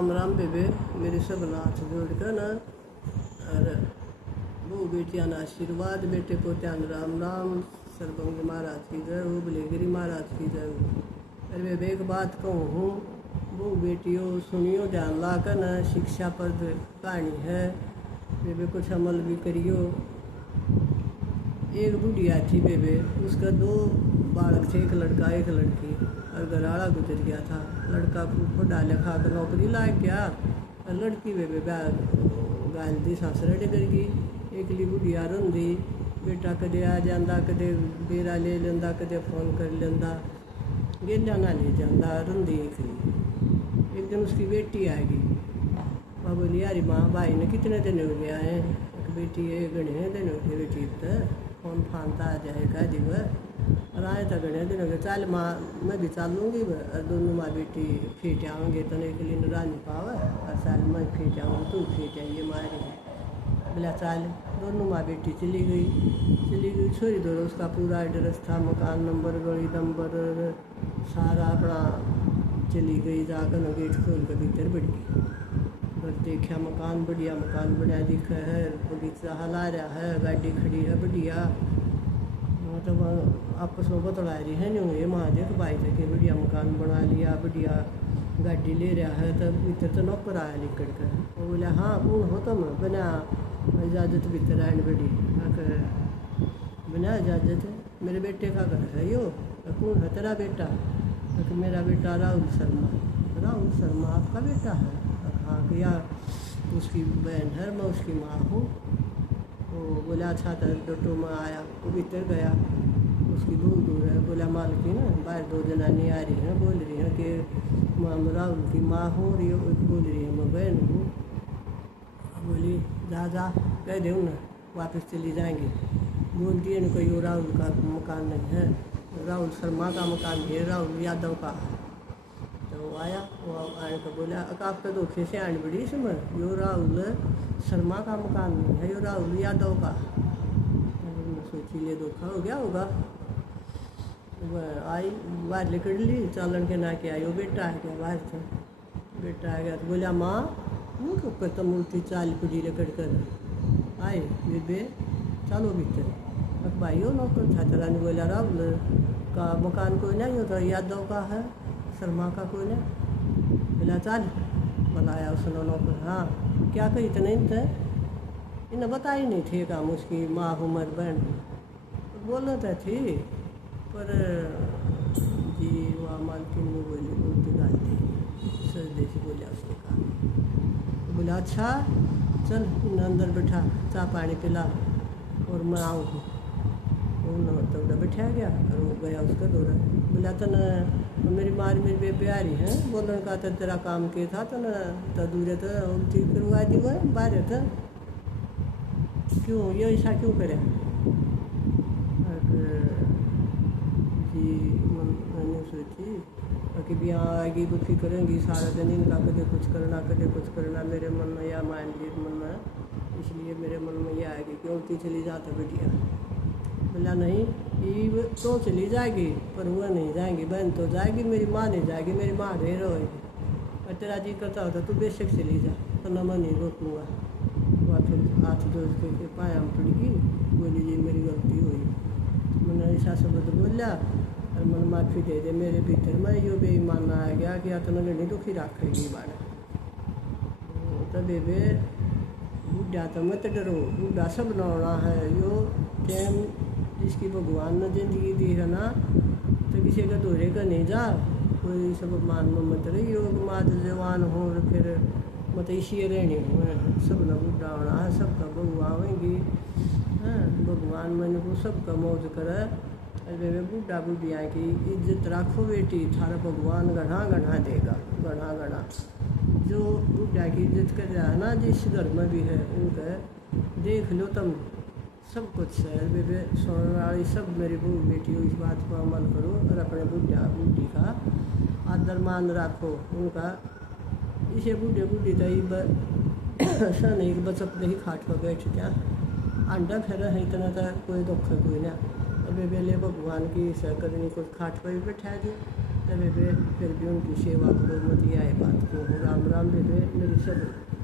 राम राम बेबे, मेरे सब हाथ जोड़ कर ना और वो बेटियां ना आशीर्वाद, बेटे पोत्यान राम राम। सर्वंग महाराज की जय हो, बलेगिरी महाराज की जय हो। अरे बेबे एक बात कहूँ हूँ, वो बेटियों सुनियो ध्यान ला कर ना, शिक्षा पर कहानी है बेबे, कुछ अमल भी करियो। एक बुढ़िया थी बेबे, उसका 2 बालक थे, एक लड़का एक लड़की, और घराड़ा गुजर गया था। लड़का को पढ़ा लिखा कर नौकरी लाग गया, और लड़की बेबे गाल दी सासरे डर गई। एकली बुढ़िया रोंदी, बेटा कदे आ जाता, कदे बेरा ले लेंदा, कदे फोन कर लेंदा, गेलिया ना ले जाता, रोंदी एकली। एक दिन उसकी बेटी आ गई, वह बोली यारी माँ भाई ने कितने दिन हो गया है, बेटी ये गणे दिन हो गए बेटी तो फोन फानता आ जाएगा दिव, और आए तो गणे दिन हो गए, चल माँ मैं भी चलूँगी, और दोनों माँ बेटी फेंट आऊँगे तो एक लिए रानी पावा, और साल मैं फेंट आऊँगी तू फेंट आइए मारे बोला चल। दोनों माँ बेटी चली गई छोरी दो, उसका पूरा एड्रेस था, मकान नंबर गली नंबर सारा अपना, चली गई जाकर गेट खोल कर भीतर बढ़ गई। बस देखा मकान बढ़िया, मकान बढ़िया दिखा है, बगीचा हला रहा है, गाड़ी खड़ी है बढ़िया, मतलब आपस में बतला रही है नहीं ये माँ देख भाई थे कि बढ़िया मकान बना लिया, बढ़िया गाड़ी ले रहा है, तब भीतर तो नौकर आया निकल कर। वो बोला हाँ कौन हो तुम, बना इजाज़त भीतर आने बड़ी, बिना इजाज़त मेरे बेटे का घर है यो, कौन है तेरा बेटा, मेरा बेटा राहुल शर्मा आपका बेटा है, हाँ किया उसकी बहन है, मैं उसकी माँ हूँ। वो बोला अच्छा था, डोटो में आया, वो भीतर गया, उसकी दूर दूर है, बोला मालकिन बाहर 2 जनानी आ रही हैं, बोल रही हैं कि मैं राहुल की माँ हूँ, और ये बोल रही है मैं बहन हूँ। बोली जा कह दे ना वापस चली जाएंगी, बोलती है ना कोई वो राहुल का मकान नहीं है, राहुल शर्मा का मकान है, राहुल यादव का है। तो वो आया, वो आने को बोला आपका धोखे से आने बड़ी इसमें, यो राहुल शर्मा का मकान नहीं है, यो राहुल यादव का। सोची ले धोखा हो गया होगा। आई बाहर निकल ली, चालन के ना के आई, वो बेटा आ गया बाहर से, बेटा आ गया तो बोला माँ वो तो मूर्ति चाल पड़ी रगड़ कर आए बेबे चलो भीतर। अब भाई हो नौकर था, चला ने बोला राहुल का मकान कोई नहीं होता, यादव का है, शर्मा का कोई नहीं। बोला चल, बनाया उसने नौकर। हाँ क्या कही तो नहीं थे, इन्हें बता ही नहीं थे काम उसकी माँ उमर बहन, बोलना तो थी पर जी वहाँ मालकिन ने बोली मूर्ति गाल दी, सजदे से बोला उसने कहा। बोला अच्छा चल इन्हें अंदर बैठा, चाय पानी पिला और मैं आऊँ। तो बैठा गया और वो गया उसका दौरा। बोला तो न मेरी माँ मेरी बेबे आ रही है, बोलन का तो तेरा काम के था तो न तो दूर तो उल्टी करवा दी वो बाहर था, क्यों ये ऐसा क्यों करे जी। मैंने सोची कि भी यहाँ आएगी दुखी करेंगी सारा दिन, इनका कदे कुछ करना मेरे मन में या मान ली मन में, इसलिए मेरे मन में यह आएगी कि उल्टी चली जाता बेटिया। बोला नहीं ये तो चली जाएगी पर वह नहीं जाएंगी, बहन तो जाएगी, मेरी माँ नहीं जाएगी, मेरी माँ ढेर होएगी, और तेरा जी करता होता तू बेशक चली जा, तो न मैं नहीं रोकूँगा। वह फिर हाथ जोड़ के पाया में पड़ गई, बोली जी मेरी गलती हुई, मैंने ऐसा शब्द बोला और मन माफ़ी दे दे मेरे भीतर मैं यो बेईमाना आ गया कि इतना नहीं दुखी रखेगी बाड़ा। तो बेबे बूढ़ा तो मत डरो, बूढ़ा सब नौना है, यो टाइम जिसकी भगवान ने जिंदगी दी है ना, तो किसी का दोहरे का नहीं जा, कोई सब मान में मत रही हो, माँ जवान हो फिर मत इसी रहनी हो, सब ना बूढ़ा होना है, सबका बहू आवेंगी, हाँ भगवान मैंने को सबका मौज करे। अरे बूढ़ा बुढ़िया की इज्जत रखो बेटी, थारा भगवान गढ़ा देगा, गढ़ा जो बूढ़ा की इज्जत कर रहा है ना जिस घर में भी है, उनका देख लो तुम सब कुछ है बेबे, सोने वाली सब मेरी बहू बेटी हो, इस बात पर अमल करो और अपने बूढ़ा बूढ़ी का आदर मान रखो उनका। इसे बूढ़े बूढ़ी तो सन एक बचत नहीं खाट पर बैठ क्या अंडा फिर है, इतना तो कोई दुख है कोई ना। बेबे ले भगवान की इच्छा करनी कुछ खाट पर भी बैठा दी, तब बेबे फिर भी उनकी सेवा करो, मत ये आए बात को। राम राम बेबे, मेरी सब